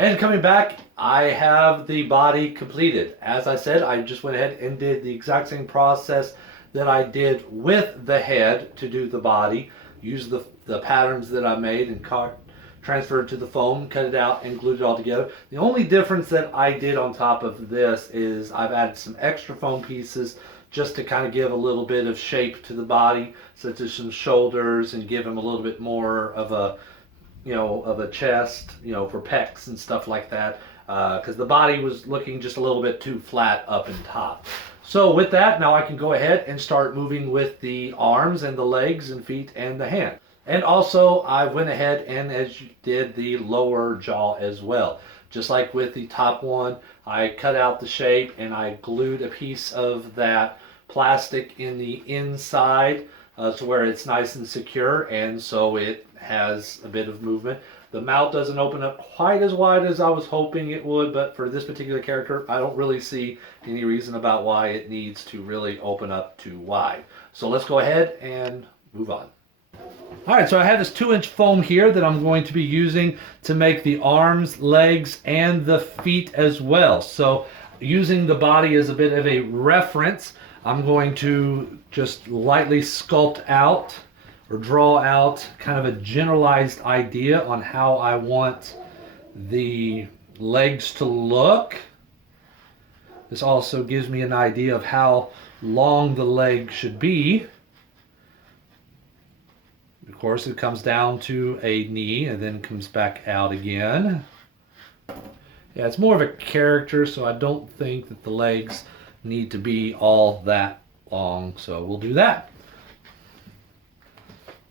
And coming back, I have the body completed. As I said, I just went ahead and did the exact same process that I did with the head to do the body. Used the patterns that I made and transferred to the foam, cut it out, and glued it all together. The only difference that I did on top of this is I've added some extra foam pieces just to kind of give a little bit of shape to the body, such as some shoulders, and give him a little bit more of a chest, for pecs and stuff like that, because the body was looking just a little bit too flat up and top. So with that, now I can go ahead and start moving with the arms and the legs and feet and the hand. And also I went ahead and did the lower jaw as well. Just like with the top one, I cut out the shape and I glued a piece of that plastic in the inside to where it's nice and secure, and so it has a bit of movement. The mouth doesn't open up quite as wide as I was hoping it would, but for this particular character, I don't really see any reason about why it needs to really open up too wide. So let's go ahead and move on. Alright, so I have this 2-inch foam here that I'm going to be using to make the arms, legs, and the feet as well. So using the body as a bit of a reference, I'm going to just lightly sculpt out or draw out kind of a generalized idea on how I want the legs to look. This also gives me an idea of how long the leg should be. Of course, it comes down to a knee and then comes back out again. Yeah, it's more of a character, so I don't think that the legs need to be all that long, so we'll do that.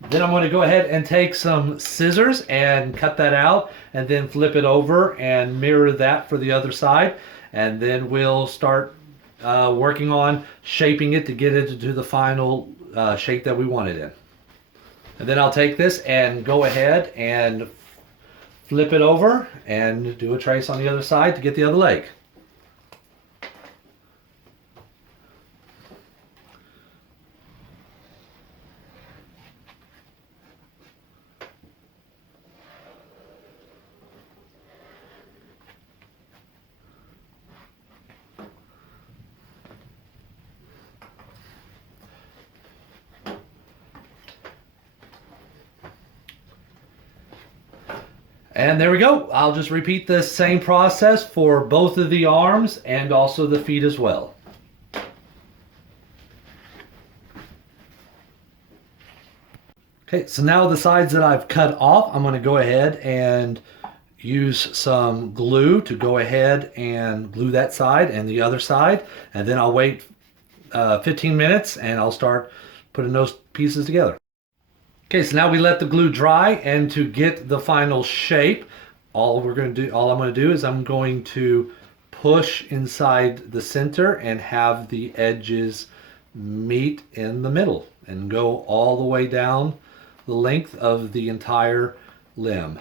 Then I'm going to go ahead and take some scissors and cut that out, and then flip it over and mirror that for the other side, and then we'll start working on shaping it to get it into the final shape that we want it in. And then I'll take this and go ahead and flip it over and do a trace on the other side to get the other leg. And there we go. I'll just repeat the same process for both of the arms and also the feet as well. Okay, so now the sides that I've cut off, I'm going to go ahead and use some glue to go ahead and glue that side and the other side. And then I'll wait 15 minutes and I'll start putting those pieces together. Okay, so now we let the glue dry, and to get the final shape, all I'm going to do is I'm going to push inside the center and have the edges meet in the middle and go all the way down the length of the entire limb.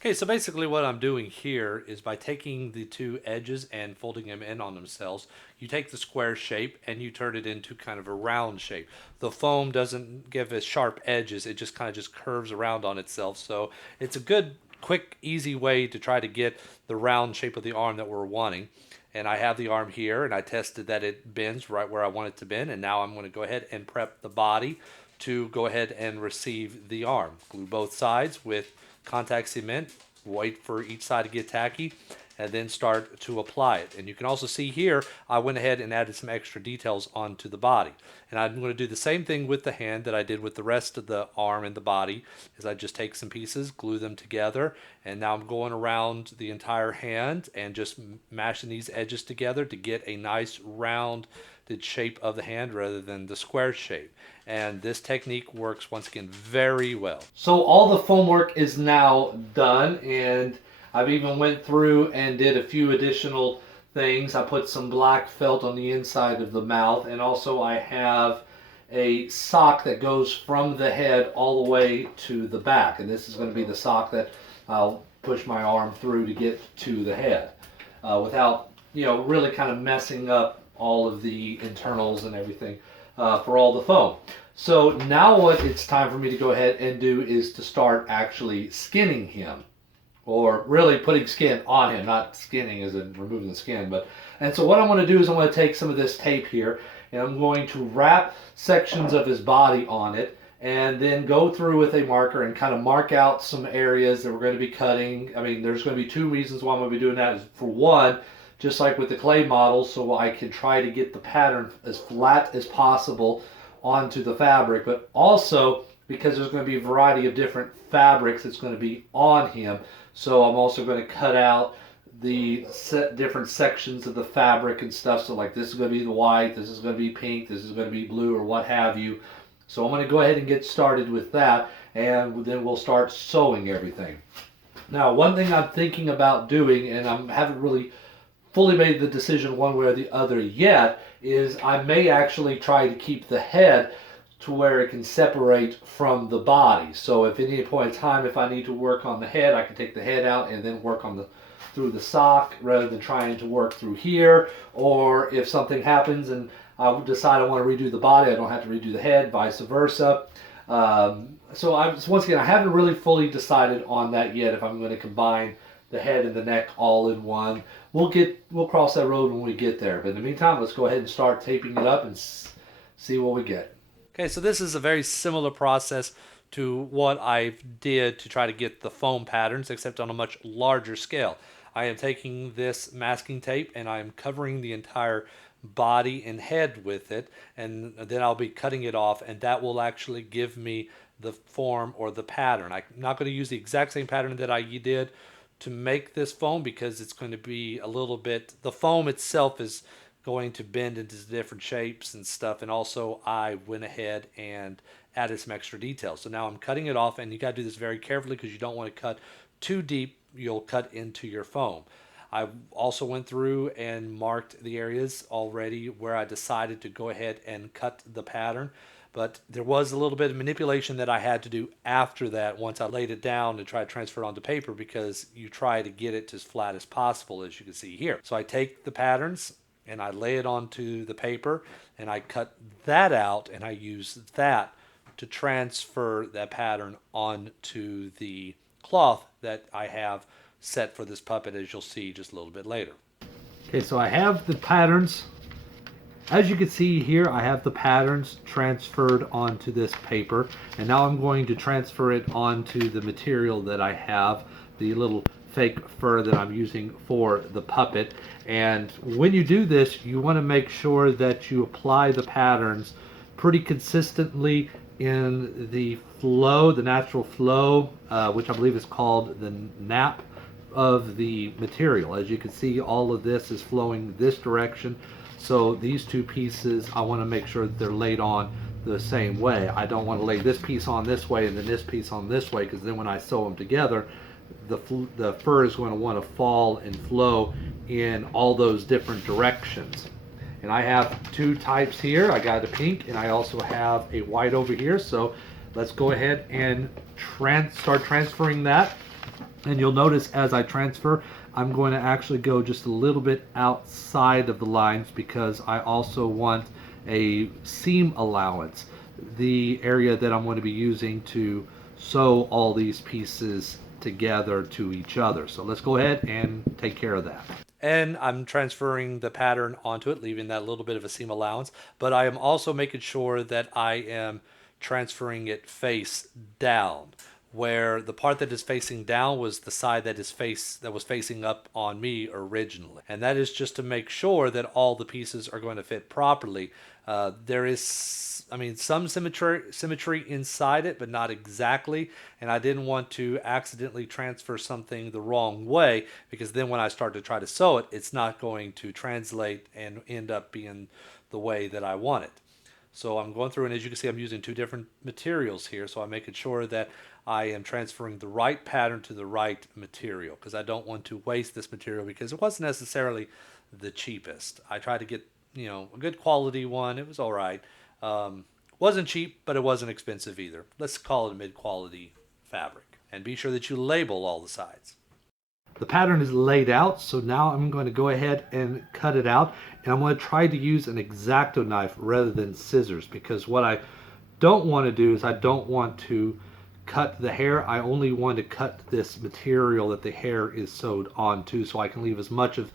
Okay, so basically what I'm doing here is by taking the two edges and folding them in on themselves, you take the square shape and you turn it into kind of a round shape. The foam doesn't give it sharp edges, it just kind of just curves around on itself. So it's a good, quick, easy way to try to get the round shape of the arm that we're wanting. And I have the arm here and I tested that it bends right where I want it to bend. And now I'm going to go ahead and prep the body to go ahead and receive the arm. Glue both sides with contact cement, wait for each side to get tacky, and then start to apply it. And you can also see here, I went ahead and added some extra details onto the body. And I'm going to do the same thing with the hand that I did with the rest of the arm and the body, is I just take some pieces, glue them together, and now I'm going around the entire hand and just mashing these edges together to get a nice rounded shape of the hand rather than the square shape. And this technique works once again very well. So all the foam work is now done, and I've even went through and did a few additional things. I put some black felt on the inside of the mouth, and also I have a sock that goes from the head all the way to the back, and this is going to be the sock that I'll push my arm through to get to the head without really kind of messing up all of the internals and everything for all the foam. So now what it's time for me to go ahead and do is to start actually skinning him. or really putting skin on him, not skinning as in removing the skin. And so what I'm going to do is I'm going to take some of this tape here and I'm going to wrap sections of his body on it and then go through with a marker and kind of mark out some areas that we're going to be cutting. I mean, there's going to be two reasons why I'm going to be doing that. Is for one, just like with the clay model, so I can try to get the pattern as flat as possible onto the fabric, but also because there's going to be a variety of different fabrics that's going to be on him. So I'm also going to cut out the different sections of the fabric and stuff. So like this is going to be the white, this is going to be pink, this is going to be blue, or what have you. So I'm going to go ahead and get started with that, and then we'll start sewing everything. Now, one thing I'm thinking about doing, and I haven't really fully made the decision one way or the other yet, is I may actually try to keep the head to where it can separate from the body. So if at any point in time, if I need to work on the head, I can take the head out and then work on through the sock rather than trying to work through here. Or if something happens and I decide I want to redo the body, I don't have to redo the head, vice versa. Once again, I haven't really fully decided on that yet if I'm going to combine the head and the neck all in one. We'll cross that road when we get there. But in the meantime, let's go ahead and start taping it up and see what we get. Okay, so this is a very similar process to what I did to try to get the foam patterns, except on a much larger scale. I am taking this masking tape and I am covering the entire body and head with it, and then I'll be cutting it off, and that will actually give me the form or the pattern. I'm not going to use the exact same pattern that I did to make this foam because it's going to be a little bit, the foam itself is going to bend into different shapes and stuff, and also I went ahead and added some extra details. So now I'm cutting it off, and you got to do this very carefully because you don't want to cut too deep. You'll cut into your foam. I also went through and marked the areas already where I decided to go ahead and cut the pattern, but there was a little bit of manipulation that I had to do after that once I laid it down to try to transfer it onto paper, because you try to get it as flat as possible, as you can see here. So I take the patterns and I lay it onto the paper and I cut that out, and I use that to transfer that pattern onto the cloth that I have set for this puppet, as you'll see just a little bit later. Okay, so I have the patterns. As you can see here, I have the patterns transferred onto this paper, and now I'm going to transfer it onto the material that I have, the little fake fur that I'm using for the puppet. And when you do this, you want to make sure that you apply the patterns pretty consistently in the flow, the natural flow, which I believe is called the nap of the material. As you can see, all of this is flowing this direction. So these two pieces, I want to make sure that they're laid on the same way. I don't want to lay this piece on this way and then this piece on this way, because then when I sew them together, the fur is going to want to fall and flow in all those different directions. And I have two types here. I got a pink and I also have a white over here. So let's go ahead and start transferring that. And you'll notice as I transfer, I'm going to actually go just a little bit outside of the lines because I also want a seam allowance, the area that I'm going to be using to sew all these pieces together to each other. So let's go ahead and take care of that. And I'm transferring the pattern onto it, leaving that little bit of a seam allowance, but I am also making sure that I am transferring it face down, where the part that is facing down was the side that was facing up on me originally. And that is just to make sure that all the pieces are going to fit properly. There is some symmetry inside it, but not exactly. And I didn't want to accidentally transfer something the wrong way, because then when I start to try to sew it, it's not going to translate and end up being the way that I want it. So I'm going through, and as you can see, I'm using two different materials here. So I'm making sure that I am transferring the right pattern to the right material, because I don't want to waste this material, because it wasn't necessarily the cheapest. I tried to get, a good quality one. It was all right. Wasn't cheap, but it wasn't expensive either. Let's call it a mid-quality fabric. And be sure that you label all the sides. The pattern is laid out, so now I'm going to go ahead and cut it out. And I'm going to try to use an X-Acto knife rather than scissors, because what I don't want to do is I don't want to cut the hair, I only want to cut this material that the hair is sewed onto, so I can leave as much of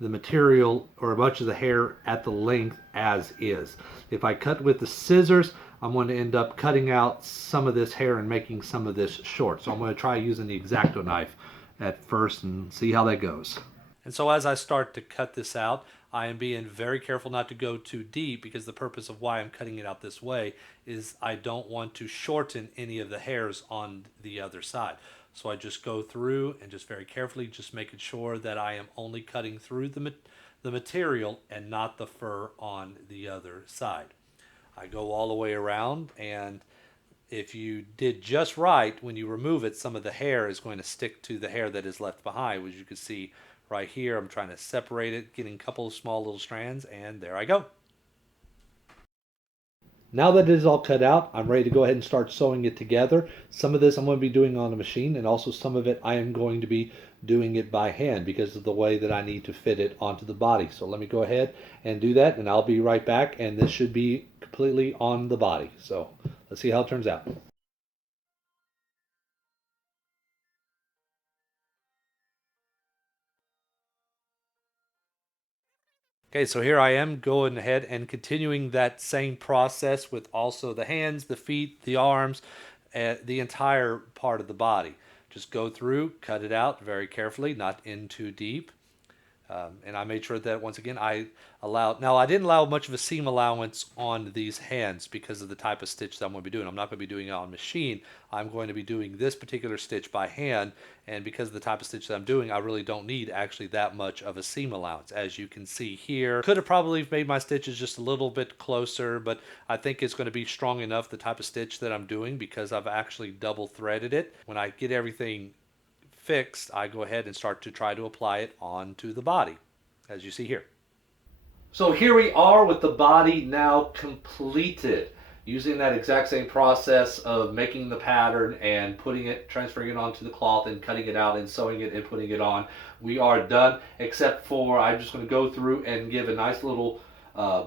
the material or much of the hair at the length as is. If I cut with the scissors, I'm going to end up cutting out some of this hair and making some of this short. So I'm going to try using the X-Acto knife at first and see how that goes. And so as I start to cut this out, I am being very careful not to go too deep, because the purpose of why I'm cutting it out this way is I don't want to shorten any of the hairs on the other side. So I just go through and just very carefully just making sure that I am only cutting through the material and not the fur on the other side. I go all the way around, and if you did just right, when you remove it, some of the hair is going to stick to the hair that is left behind, which you can see right here. I'm trying to separate it, getting a couple of small little strands, and there I go. Now that it is all cut out, I'm ready to go ahead and start sewing it together. Some of this I'm going to be doing on a machine, and also some of it I am going to be doing it by hand because of the way that I need to fit it onto the body. So let me go ahead and do that, and I'll be right back, and this should be completely on the body. So let's see how it turns out. Okay, so here I am going ahead and continuing that same process with also the hands, the feet, the arms, the entire part of the body. Just go through, cut it out very carefully, not in too deep. And I made sure that, once again, I didn't allow much of a seam allowance on these hands because of the type of stitch that I'm going to be doing. I'm not going to be doing it on machine. I'm going to be doing this particular stitch by hand, and because of the type of stitch that I'm doing, I really don't need actually that much of a seam allowance. As you can see here, could have probably made my stitches just a little bit closer, but I think it's going to be strong enough, the type of stitch that I'm doing, because I've actually double threaded it. When I get everything fixed, I go ahead and start to try to apply it onto the body, as you see here. So here we are with the body now completed, using that exact same process of making the pattern and putting it, transferring it onto the cloth and cutting it out and sewing it and putting it on. We are done, except for I'm just going to go through and give a nice little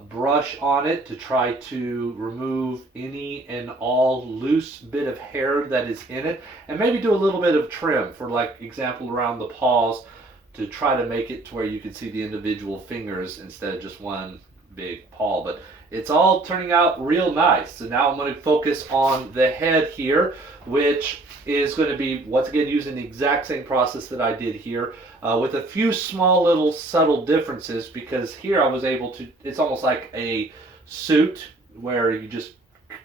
brush on it to try to remove any and all loose bit of hair that is in it, and maybe do a little bit of trim, for like example around the paws, to try to make it to where you can see the individual fingers instead of just one big paw. But it's all turning out real nice. So now I'm going to focus on the head here, which is going to be, once again, using the exact same process that I did here, with a few small little subtle differences, because here I was able to, it's almost like a suit where you just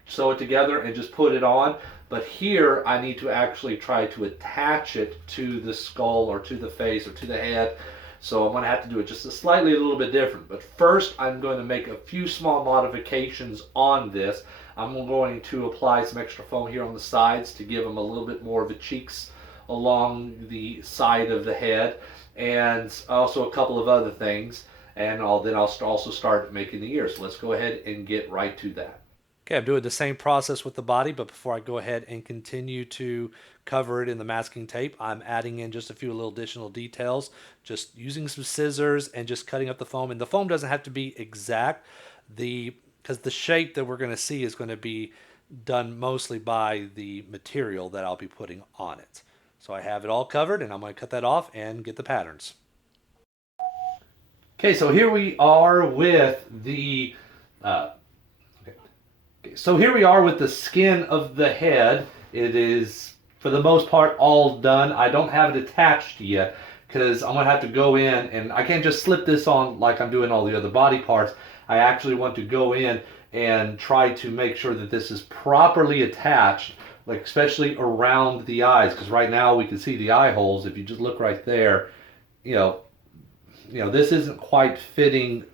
sew it together and just put it on. But here I need to actually try to attach it to the skull or to the face or to the head. So I'm going to have to do it just a little bit different. But first I'm going to make a few small modifications on this. I'm going to apply some extra foam here on the sides to give them a little bit more of a cheeks along the side of the head, and also a couple of other things. And then I'll also start making the ears. So let's go ahead and get right to that. Okay, I'm doing the same process with the body, but before I go ahead and continue to cover it in the masking tape, I'm adding in just a few little additional details, just using some scissors and just cutting up the foam. And the foam doesn't have to be exact, because the shape that we're going to see is going to be done mostly by the material that I'll be putting on it. So I have it all covered, and I'm going to cut that off and get the patterns. Okay, so here we are with the skin of the head. It is, for the most part, all done. I don't have it attached yet because I'm going to have to go in, and I can't just slip this on like I'm doing all the other body parts. I actually want to go in and try to make sure that this is properly attached, like especially around the eyes, because right now we can see the eye holes. If you just look right there, this isn't quite fitting,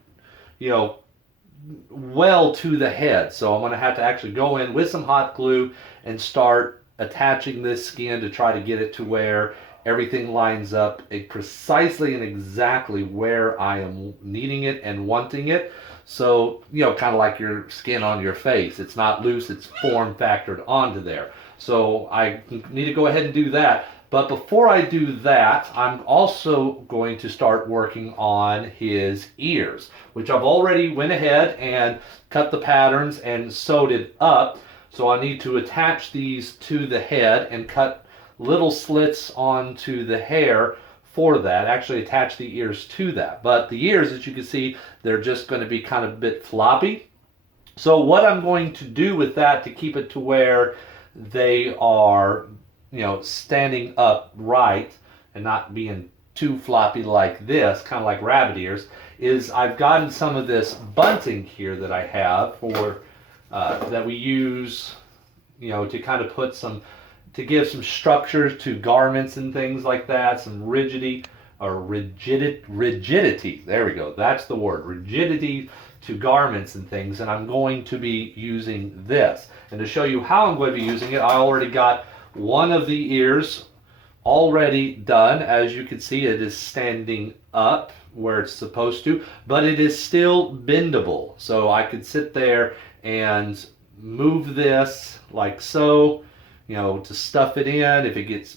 well to the head. So I'm going to have to actually go in with some hot glue and start attaching this skin to try to get it to where everything lines up precisely and exactly where I am needing it and wanting it. So, kind of like your skin on your face. It's not loose, it's form factored onto there. So I need to go ahead and do that. But before I do that, I'm also going to start working on his ears, which I've already went ahead and cut the patterns and sewed it up. So I need to attach these to the head and cut little slits onto the hair for that. Actually attach the ears to that. But the ears, as you can see, they're just going to be kind of a bit floppy. So what I'm going to do with that to keep it to where they are, standing upright and not being too floppy like this, kind of like rabbit ears, is I've gotten some of this bunting here that I have for that we use, to kind of put to give some structure to garments and things like that, some rigidity. There we go. That's the word, rigidity to garments and things. And I'm going to be using this. And to show you how I'm going to be using it, I already got one of the ears already done. As you can see, it is standing up where it's supposed to, but it is still bendable. So I could sit there and move this like so, to stuff it in. If it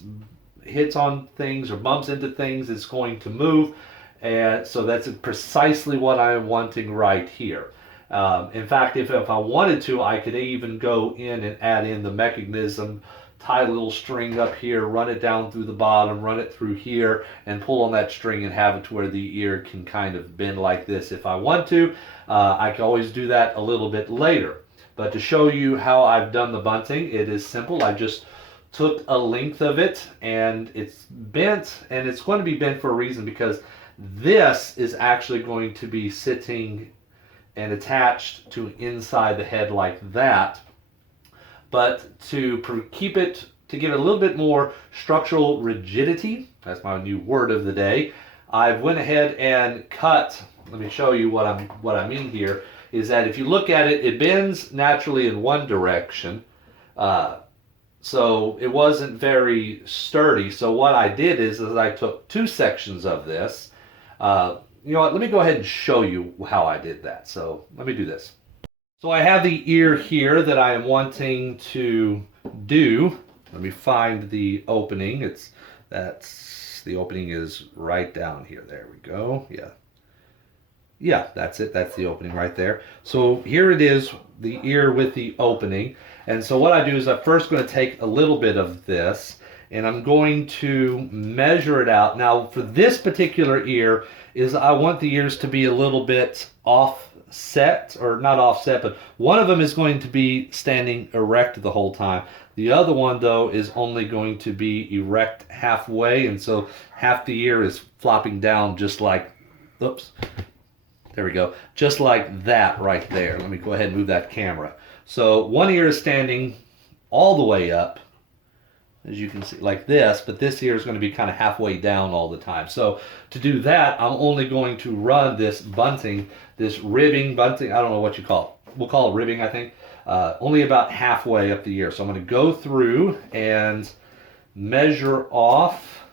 hits on things or bumps into things, it's going to move. And so that's precisely what I'm wanting right here. In fact, if I wanted to, I could even go in and add in the mechanism, tie a little string up here, run it down through the bottom, run it through here, and pull on that string and have it to where the ear can kind of bend like this if I want to. I can always do that a little bit later. But to show you how I've done the bunting, it is simple. I just took a length of it and it's bent, and it's going to be bent for a reason, because this is actually going to be sitting and attached to inside the head like that. But to keep it, to give it a little bit more structural rigidity, that's my new word of the day, I went ahead and cut. Let me show you what I mean here, is that if you look at it, it bends naturally in one direction. So it wasn't very sturdy. So what I did is I took two sections of this. You know what, let me go ahead and show you how I did that. So let me do this. So I have the ear here that I am wanting to do. Let me find the opening. The opening is right down here. There we go. Yeah, that's it. That's the opening right there. So here it is, the ear with the opening. And so what I do is I'm first going to take a little bit of this and I'm going to measure it out. Now for this particular ear, I want the ears to be a little bit offset, or not offset, but one of them is going to be standing erect the whole time. The other one though is only going to be erect halfway, and so half the ear is flopping down just like, oops, there we go, just like that right there. Let me go ahead and move that camera. So one ear is standing all the way up, as you can see, like this, but this ear is going to be kind of halfway down all the time. So to do that, I'm only going to run this bunting, this ribbing, bunting, I don't know what you call it. We'll call it ribbing, I think, only about halfway up the ear. So I'm going to go through and measure off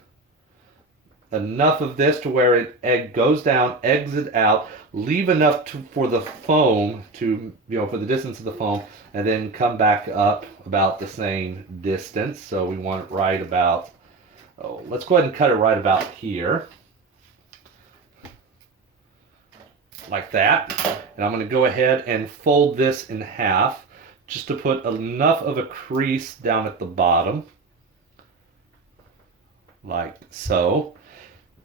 enough of this to where it goes down, exit out, leave enough for the foam to, for the distance of the foam, and then come back up about the same distance. So we want it right about, let's go ahead and cut it right about here. Like that. And I'm going to go ahead and fold this in half just to put enough of a crease down at the bottom. Like so.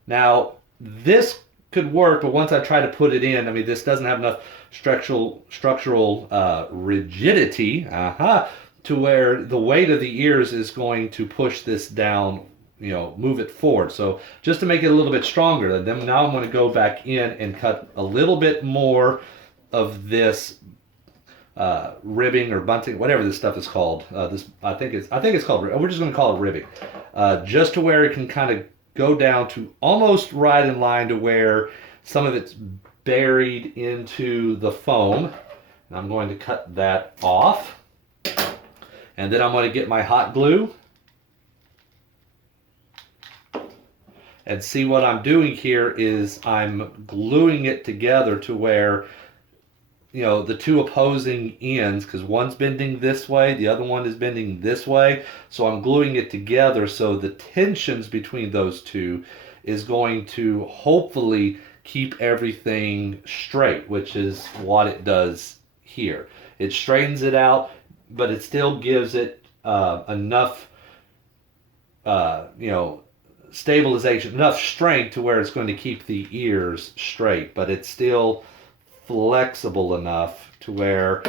Now, this could work, but once I try to put it in, this doesn't have enough structural rigidity to where the weight of the ears is going to push this down, move it forward. So just to make it a little bit stronger, then now I'm going to go back in and cut a little bit more of this ribbing or bunting, whatever this stuff is called. I think it's called. We're just going to call it ribbing, just to where it can kind of go down to almost right in line to where some of it's buried into the foam. And I'm going to cut that off. And then I'm going to get my hot glue. And see, what I'm doing here is I'm gluing it together to where, the two opposing ends, because one's bending this way, the other one is bending this way. So I'm gluing it together so the tensions between those two is going to hopefully keep everything straight, which is what it does here. It straightens it out, but it still gives it enough, stabilization, enough strength to where it's going to keep the ears straight, but it's still flexible enough to where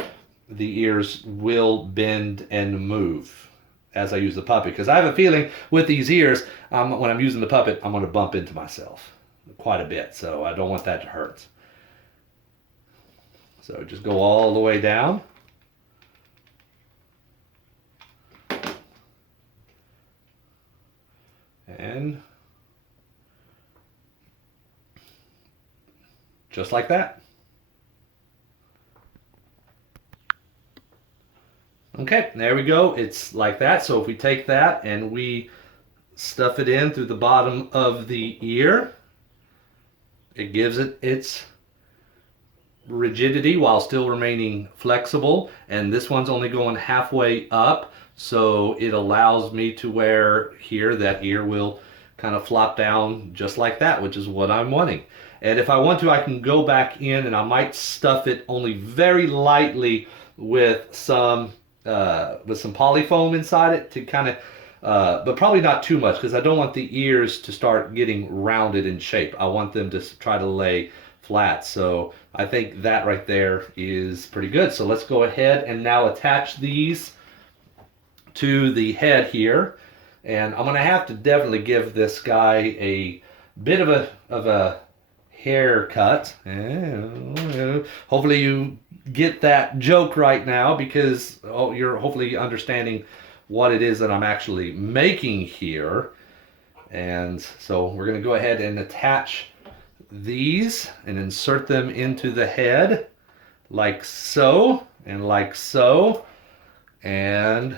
the ears will bend and move as I use the puppet. Because I have a feeling with these ears, when I'm using the puppet, I'm going to bump into myself quite a bit. So I don't want that to hurt. So just go all the way down. And just like that. Okay, there we go. It's like that. So if we take that and we stuff it in through the bottom of the ear, it gives it its rigidity while still remaining flexible. And this one's only going halfway up, so it allows me to wear here that ear will kind of flop down just like that, which is what I'm wanting. And if I want to, I can go back in and I might stuff it only very lightly with some polyfoam inside it to kind of but probably not too much, because I don't want the ears to start getting rounded in shape. I want them to try to lay flat. So I think that right there is pretty good. So let's go ahead and now attach these to the head here. And I'm going to have to definitely give this guy a bit of a haircut. Hopefully you get that joke right now, because you're hopefully understanding what it is that I'm actually making here. And so we're going to go ahead and attach these and insert them into the head like so and like so. And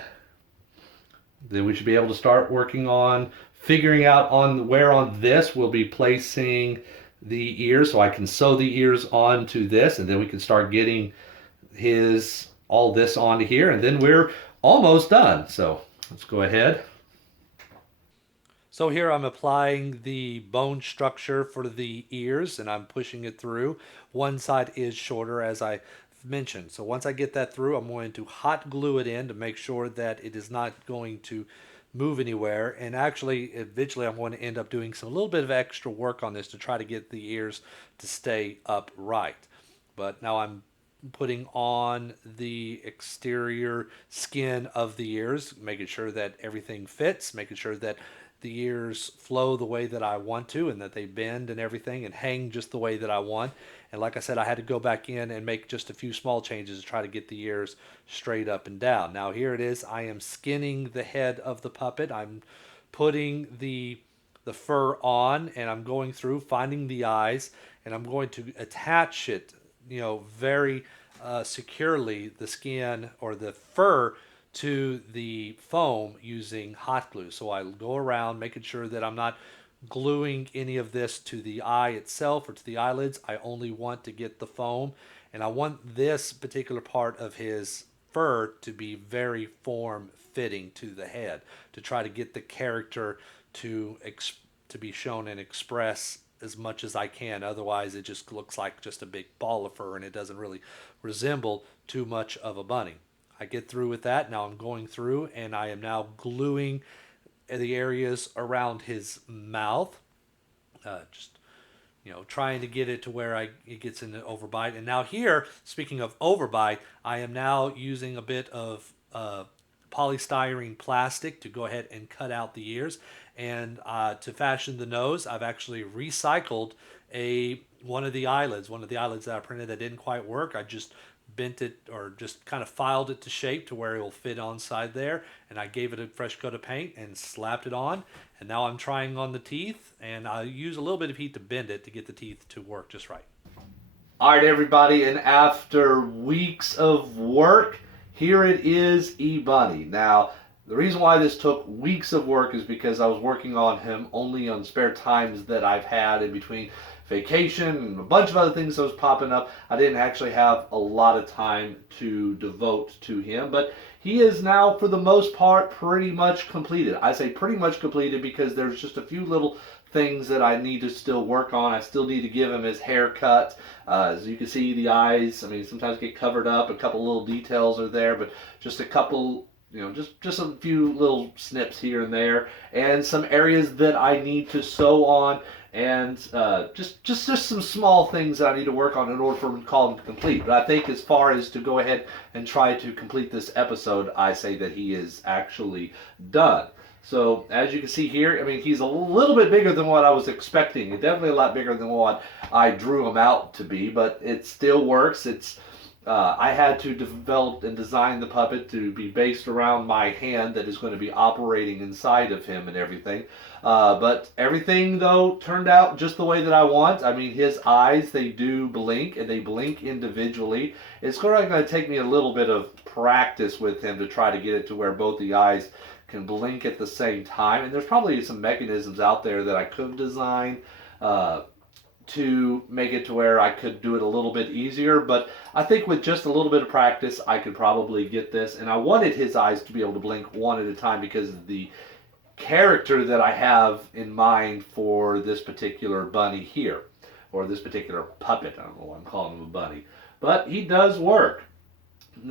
then we should be able to start working on figuring out on where on this we'll be placing the ears, so I can sew the ears onto this, and then we can start getting all this onto here, and then we're almost done. So let's go ahead. So here I'm applying the bone structure for the ears, and I'm pushing it through. One side is shorter, as I mentioned. So once I get that through, I'm going to hot glue it in to make sure that it is not going to move anywhere. And actually, eventually I'm going to end up doing a little bit of extra work on this to try to get the ears to stay upright. But now I'm putting on the exterior skin of the ears, making sure that everything fits, making sure that the ears flow the way that I want to, and that they bend and everything and hang just the way that I want. And like I said, I had to go back in and make just a few small changes to try to get the ears straight up and down. Now here it is. I am skinning the head of the puppet. I'm putting the fur on, and I'm going through finding the eyes, and I'm going to attach it, very securely, the skin or the fur to the foam using hot glue. So I go around making sure that I'm not gluing any of this to the eye itself or to the eyelids. I only want to get the foam, and I want this particular part of his fur to be very form fitting to the head, to try to get the character to be shown and express as much as I can. Otherwise it just looks like just a big ball of fur, and it doesn't really resemble too much of a bunny. I get through with that. Now I'm going through and I am now gluing the areas around his mouth, trying to get it to where it gets in the overbite. And now here, speaking of overbite, I am now using a bit of polystyrene plastic to go ahead and cut out the ears. And to fashion the nose, I've actually recycled one of the eyelids that I printed that didn't quite work. I just bent it, or just kind of filed it to shape to where it will fit on side there, and I gave it a fresh coat of paint and slapped it on. And now I'm trying on the teeth, and I use a little bit of heat to bend it to get the teeth to work just right. All right, everybody, and after weeks of work, here it is, E-Bunny. Now, The reason why this took weeks of work is because I was working on him only on spare times that I've had in between vacation and a bunch of other things that was popping up. I didn't actually have a lot of time to devote to him, but he is now, for the most part, pretty much completed. I say pretty much completed because there's just a few little things that I need to still work on. I still need to give him his haircut. As you can see, the eyes, I mean, sometimes get covered up. A couple little details are there, but just a couple, just a few little snips here and there, and some areas that I need to sew on, and just some small things that I need to work on in order for him to call him complete. But I think as far as to go ahead and try to complete this episode, I say that he is actually done. So as you can see here, I mean, he's a little bit bigger than what I was expecting. Definitely a lot bigger than what I drew him out to be, but it still works. I had to develop and design the puppet to be based around my hand that is going to be operating inside of him and everything. But everything, though, turned out just the way that I want. I mean, his eyes, they do blink, and they blink individually. It's going to take me a little bit of practice with him to try to get it to where both the eyes can blink at the same time. And there's probably some mechanisms out there that I could design to make it to where I could do it a little bit easier, but I think with just a little bit of practice I could probably get this. And I wanted his eyes to be able to blink one at a time because of the character that I have in mind for this particular bunny here, or this particular puppet. I don't know why I'm calling him a bunny, but he does work.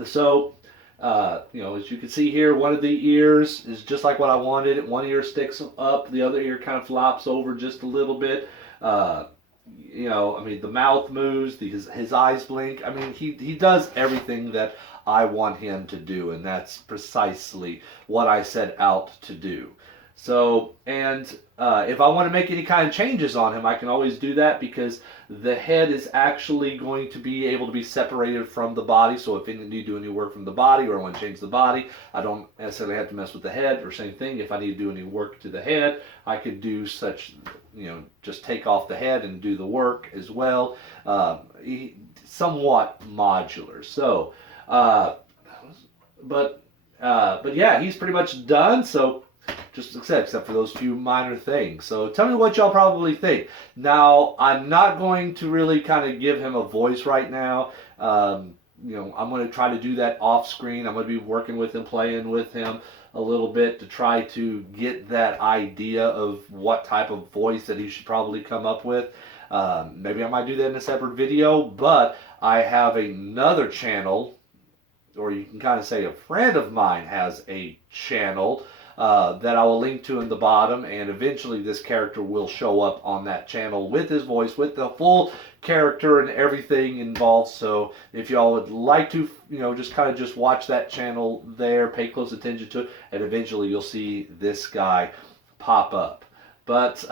So as you can see here, one of the ears is just like what I wanted. One ear sticks up, the other ear kind of flops over just a little bit. I mean, the mouth moves, his eyes blink. I mean, he does everything that I want him to do, and that's precisely what I set out to do. So, and if I want to make any kind of changes on him, I can always do that because the head is actually going to be able to be separated from the body. So if I need to do any work from the body or I want to change the body, I don't necessarily have to mess with the head. Or same thing, if I need to do any work to the head, I could do such, just take off the head and do the work as well. Somewhat modular. So, but yeah, he's pretty much done. So, just except for those few minor things. So tell me what y'all probably think. Now, I'm not going to really kind of give him a voice right now. I'm going to try to do that off screen. I'm going to be working with him, playing with him a little bit to try to get that idea of what type of voice that he should probably come up with. Maybe I might do that in a separate video, but I have another channel, or you can kind of say a friend of mine has a channel that I will link to in the bottom, and eventually this character will show up on that channel with his voice, with the full character and everything involved. So if y'all would like to, just watch that channel there, pay close attention to it, and eventually you'll see this guy pop up. But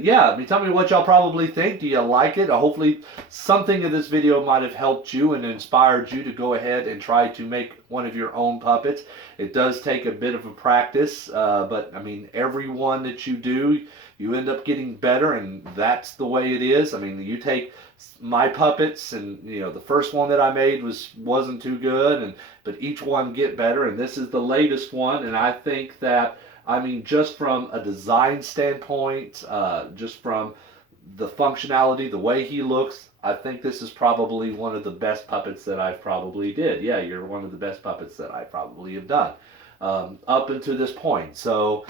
yeah, I mean, tell me what y'all probably think. Do you like it? Hopefully something in this video might have helped you and inspired you to go ahead and try to make one of your own puppets. It does take a bit of a practice, but I mean, every one that you do, you end up getting better, and that's the way it is. I mean, you take my puppets, and the first one that I made wasn't too good, but each one get better, and this is the latest one, and I think that, I mean, just from a design standpoint, just from the functionality, the way he looks, I think this is probably one of the best puppets that I've probably did. Yeah, you're one of the best puppets that I probably have done up until this point. So,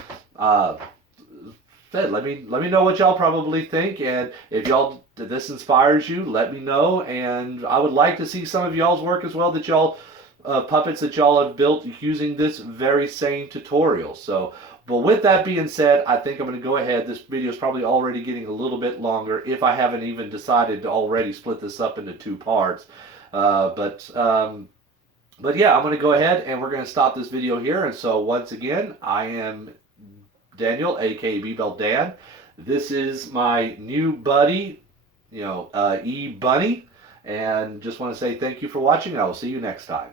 let me know what y'all probably think, and if this inspires you, let me know. And I would like to see some of y'all's work as well, that y'all puppets that y'all have built using this very same tutorial. So, but with that being said, I think I'm going to go ahead. This video is probably already getting a little bit longer, if I haven't even decided to already split this up into 2 parts. But yeah, I'm going to go ahead and we're going to stop this video here. And so once again, I am Daniel, aka buidl Dan. This is my new buddy, E Bunny, and just want to say thank you for watching, and I will see you next time.